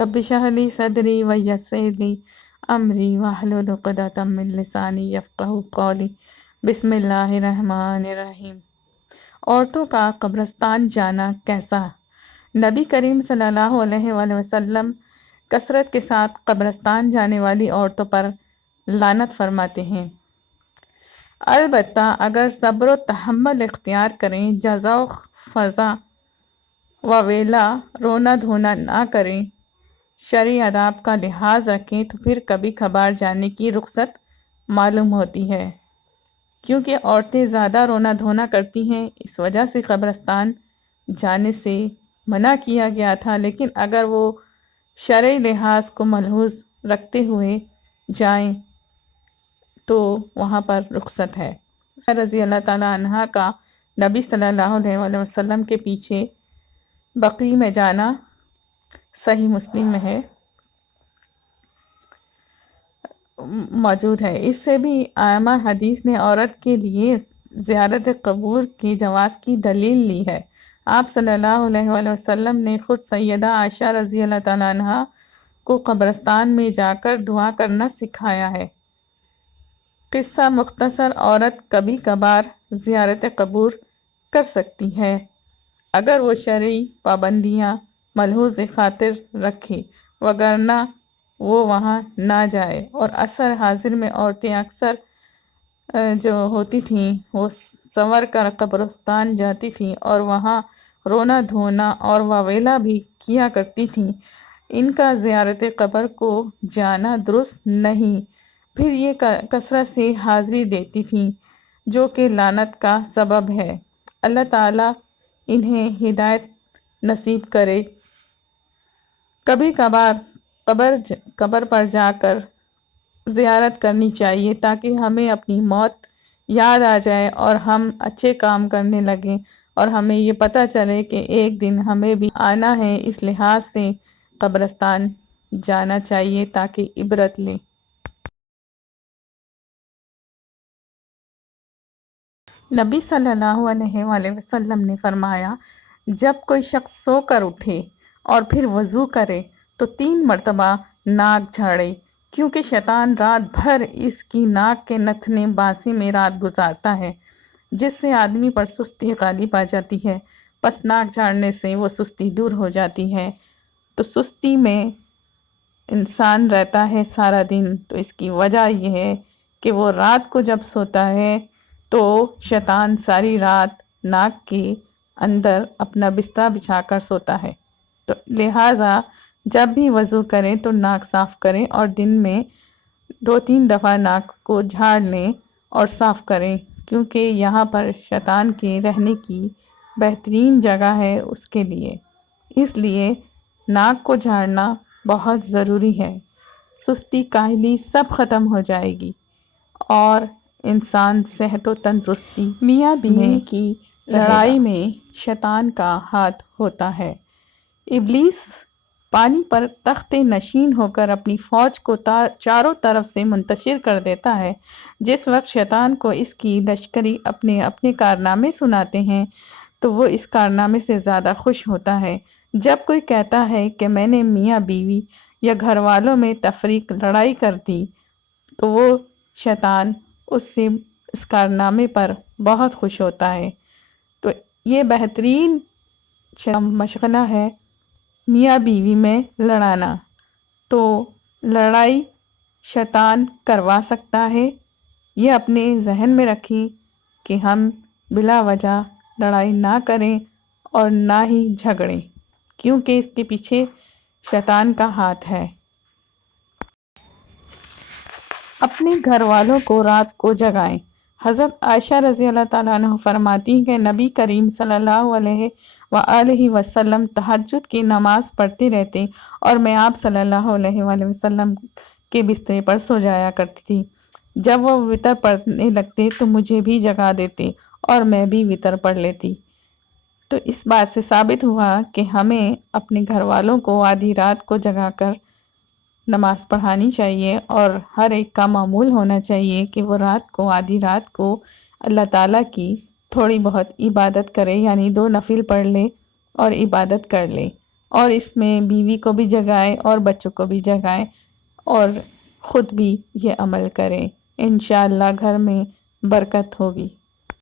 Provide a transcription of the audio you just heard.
رب اشرح لی صدری ویسر لی امری واحلل عقدۃ من لسانی یفقہوا قولی۔ بسم اللہ الرحمن الرحیم۔ عورتوں کا قبرستان جانا کیسا؟ نبی کریم صلی اللہ علیہ وآلہ وسلم کثرت کے ساتھ قبرستان جانے والی عورتوں پر لعنت فرماتے ہیں، البتہ اگر صبر و تحمل اختیار کریں، جزا و فضا و ویلا رونا دھونا نہ کریں، شرعی آداب کا لحاظ رکھیں تو پھر کبھی کبھار جانے کی رخصت معلوم ہوتی ہے، کیونکہ عورتیں زیادہ رونا دھونا کرتی ہیں، اس وجہ سے قبرستان جانے سے منع کیا گیا تھا۔ لیکن اگر وہ شرعی لحاظ کو ملحوظ رکھتے ہوئے جائیں تو وہاں پر رخصت ہے۔ رضی اللہ تعالیٰ عنہ کا نبی صلی اللہ علیہ وآلہ وسلم کے پیچھے بقیع میں جانا صحیح مسلم میں ہے، موجود ہے۔ اس سے بھی ائمہ حدیث نے عورت کے لیے زیارت قبور کے جواز کی دلیل لی ہے۔ آپ صلی اللہ علیہ وآلہ وسلم نے خود سیدہ عائشہ رضی اللہ تعالیٰ عنہ کو قبرستان میں جا کر دعا کرنا سکھایا ہے۔ قصہ مختصر، عورت کبھی کبھار زیارت قبور کر سکتی ہے اگر وہ شرعی پابندیاں ملحوظ خاطر رکھے، وگرنہ وہ وہاں نہ جائے۔ اور عصر حاضر میں عورتیں اکثر جو ہوتی تھیں وہ سنور کر قبرستان جاتی تھیں اور وہاں رونا دھونا اور واویلا بھی کیا کرتی تھیں۔ ان کا زیارت قبر کو جانا درست نہیں، پھر یہ کثرت سے حاضری دیتی تھیں جو کہ لعنت کا سبب ہے۔ اللہ تعالیٰ انہیں ہدایت نصیب کرے۔ کبھی کبھار قبر پر جا کر زیارت کرنی چاہیے تاکہ ہمیں اپنی موت یاد آ جائے اور ہم اچھے کام کرنے لگیں، اور ہمیں یہ پتہ چلے کہ ایک دن ہمیں بھی آنا ہے۔ اس لحاظ سے قبرستان جانا چاہیے تاکہ عبرت لیں۔ نبی صلی اللہ علیہ وآلہ وسلم نے فرمایا، جب کوئی شخص سو کر اٹھے اور پھر وضو کرے تو 3 مرتبہ ناک جھاڑے، کیونکہ شیطان رات بھر اس کی ناک کے نتھنے باسی میں رات گزارتا ہے، جس سے آدمی پر سستی غالب آ جاتی ہے۔ پس ناک جھاڑنے سے وہ سستی دور ہو جاتی ہے۔ تو سستی میں انسان رہتا ہے سارا دن، تو اس کی وجہ یہ ہے کہ وہ رات کو جب سوتا ہے تو شیطان ساری رات ناک کے اندر اپنا بستر بچھا کر سوتا ہے۔ تو لہٰذا جب بھی وضو کریں تو ناک صاف کریں اور دن میں 2-3 دفعہ ناک کو جھاڑ لیں اور صاف کریں، کیونکہ یہاں پر شیطان کے رہنے کی بہترین جگہ ہے اس کے لیے۔ اس لیے ناک کو جھاڑنا بہت ضروری ہے۔ سستی کاہلی سب ختم ہو جائے گی اور انسان صحت و تندرستی۔ میاں بیوی کی لڑائی میں شیطان کا ہاتھ ہوتا ہے۔ ابلیس پانی پر تخت نشین ہو کر اپنی فوج کو چاروں طرف سے منتشر کر دیتا ہے۔ جس وقت شیطان کو اس کی لشکری اپنے کارنامے سناتے ہیں تو وہ اس کارنامے سے زیادہ خوش ہوتا ہے۔ جب کوئی کہتا ہے کہ میں نے میاں بیوی یا گھر والوں میں تفریق لڑائی کر دی تو وہ شیطان اس کارنامے پر بہت خوش ہوتا ہے۔ تو یہ بہترین مشغلہ ہے میاں بیوی میں لڑانا۔ تو لڑائی شیطان کروا سکتا ہے، یہ اپنے ذہن میں رکھیں کہ ہم بلا وجہ لڑائی نہ کریں اور نہ ہی جھگڑیں، کیونکہ اس کے پیچھے شیطان کا ہاتھ ہے۔ اپنے گھر والوں کو رات کو جگائیں۔ حضرت عائشہ رضی اللہ تعالیٰ عنہ فرماتی ہیں کہ نبی کریم صلی اللہ علیہ وآلہ وسلم تہجد کی نماز پڑھتے رہتے اور میں آپ صلی اللہ علیہ وآلہ وسلم کے بسترے پر سو جایا کرتی تھی۔ جب وہ وتر پڑھنے لگتے تو مجھے بھی جگا دیتے اور میں بھی وتر پڑھ لیتی۔ تو اس بات سے ثابت ہوا کہ ہمیں اپنے گھر والوں کو آدھی رات کو جگا کر نماز پڑھانی چاہیے، اور ہر ایک کا معمول ہونا چاہیے کہ وہ آدھی رات کو اللہ تعالیٰ کی تھوڑی بہت عبادت کرے، یعنی 2 نفل پڑھ لے اور عبادت کر لے۔ اور اس میں بیوی کو بھی جگائیں اور بچوں کو بھی جگائیں اور خود بھی یہ عمل کریں، انشاءاللہ گھر میں برکت ہوگی۔